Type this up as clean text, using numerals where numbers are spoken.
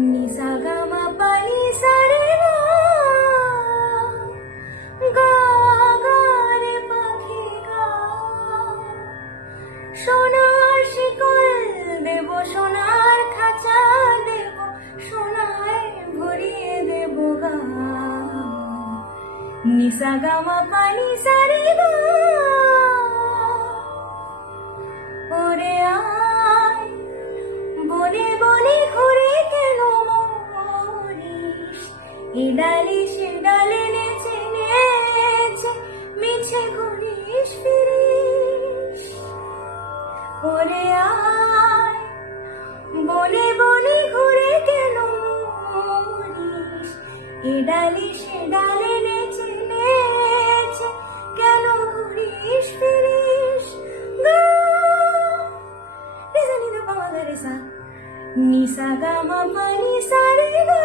নিসা গা মা পা নি সা রে গা, গা রে পাখি গা। সোনার শিকল দেব, সোনার খাঁচা দেব, সোনায় ভরিয়ে দেব গা। নিসা গা মা পা নি সা রে গা। ওরে আয় বনে বনে ঘুরে কেন মরিস, এ ডালে সে ডালে নেচে নেচে মিছে ঘুরিস ফিরিস। ওরে আয় বনে বনে ঘুরে কেন মরিস, এ ডালে সে ডালে নেচে নেচে কেন ঘুরিস ফিরিস। গা রে সা নি ধা পা মা গা রে সা, নি সা গা মা পা নি সা রে গা।